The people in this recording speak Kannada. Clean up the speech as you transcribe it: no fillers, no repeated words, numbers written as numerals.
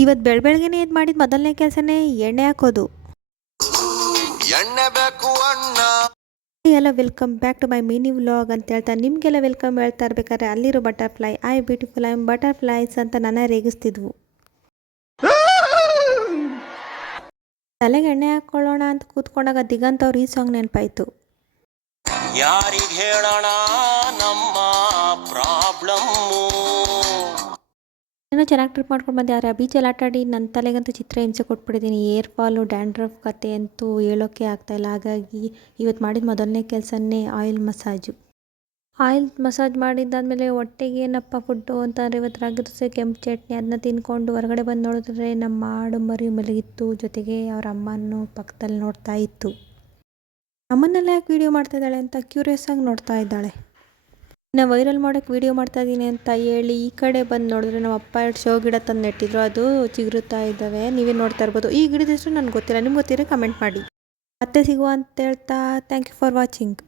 ಇವತ್ತು ಬೆಳಗ್ಗೆನೇ ಎದ್ದು ಮಾಡಿದ ಮೊದಲನೇ ಕೆಲಸನೇ ಎಣ್ಣೆ ಹಾಕೋದು. ಎಣ್ಣೆ ಬೇಕು ಅಣ್ಣ. ಎಲ್ಲ welcome back to my mini vlog ಅಂತ ಹೇಳ್ತಾ ನಿಮಗೆಲ್ಲ ವೆಲ್ಕಮ್ ಹೇಳ್ತಾ ಇರ್ಬೇಕಾದ್ರೆ ಅಲ್ಲಿರೋ butterfly I beautiful I butterflies ಅಂತ ನನ್ನ ರೇಗಿಸ್ತಿದ್ವು. ತಲೆಗೆ ಎಣ್ಣೆ ಹಾಕ್ಕೊಳ್ಳೋಣ ಅಂತ ಕೂತ್ಕೊಂಡಾಗ ದಿಗಂತ್ ಅವ್ರು ಈ ಸಾಂಗ್ ನೆನಪಾಯಿತು. ಯಾರಿಗೆ ಹೇಳೋಣ ನಮ್ಮ ಪ್ರಾಬ್ಲಮ್ಮು. ಏನೋ ಚೆನ್ನಾಗಿ ಟ್ರಿಪ್ ಮಾಡ್ಕೊಂಡು ಬಂದೆ. ಆದರೆ ಆ ಬೀಚಲ್ಲಿ ಆಟಾಡಿ ನನ್ನ ತಲೆಗಂತೂ ಚಿತ್ರ ಹಿಂಸೆ ಕೊಟ್ಬಿಟ್ಟಿದ್ದೀನಿ. ಏರ್ ಫಾಲು ಡ್ಯಾಂಡ್ರಫ್ ಕತೆ ಅಂತೂ ಹೇಳೋಕ್ಕೆ ಆಗ್ತಾಯಿಲ್ಲ. ಹಾಗಾಗಿ ಇವತ್ತು ಮಾಡಿದ ಮೊದಲನೇ ಕೆಲಸನೇ ಆಯಿಲ್ ಮಸಾಜು. ಆಯಿಲ್ ಮಸಾಜ್ ಮಾಡಿದ್ದಾದಮೇಲೆ ಹೊಟ್ಟೆಗೆ ಏನಪ್ಪ ಫುಡ್ಡು ಅಂತಂದರೆ ಇವತ್ತು ರಾಗಿ ದೋಸೆ ಕೆಂಪು ಚಟ್ನಿ ಅದನ್ನ ತಿಂದ್ಕೊಂಡು ಹೊರಗಡೆ ಬಂದು ನೋಡಿದ್ರೆ ನಮ್ಮ ಆಡು ಮರಿ ಮಲಗಿತ್ತು. ಜೊತೆಗೆ ಅವ್ರ ಅಮ್ಮನೂ ಪಕ್ಕದಲ್ಲಿ ನೋಡ್ತಾ ಇತ್ತು. ಅಮ್ಮನ್ನೆಲ್ಲ ಯಾಕೆ ವೀಡಿಯೋ ಮಾಡ್ತಾಯಿದ್ದಾಳೆ ಅಂತ ಕ್ಯೂರಿಯಸ್ ಆಗಿ ನೋಡ್ತಾ ಇದ್ದಾಳೆ. ಇನ್ನು ವೈರಲ್ ಮಾಡೋಕ್ಕೆ ವೀಡಿಯೋ ಮಾಡ್ತಾಯಿದ್ದೀನಿ ಅಂತ ಹೇಳಿ ಈ ಕಡೆ ಬಂದು ನೋಡಿದ್ರೆ ನಮ್ಮ ಅಪ್ಪ 2 ಶೋ ಗಿಡ ತಂದು ನೆಟ್ಟಿದ್ರು. ಅದು ಚಿಗುರುತ್ತಾ ಇದ್ದಾವೆ, ನೀವೇ ನೋಡ್ತಾ ಇರ್ಬೋದು. ಈ ಗಿಡದ ಹೆಸರು ನನಗೆ ಗೊತ್ತಿಲ್ಲ, ನಿಮ್ಗೆ ಗೊತ್ತಿರೋ ಕಮೆಂಟ್ ಮಾಡಿ. ಮತ್ತೆ ಸಿಗುವ ಅಂತ ಹೇಳ್ತಾ ಥ್ಯಾಂಕ್ ಯು ಫಾರ್ ವಾಚಿಂಗ್.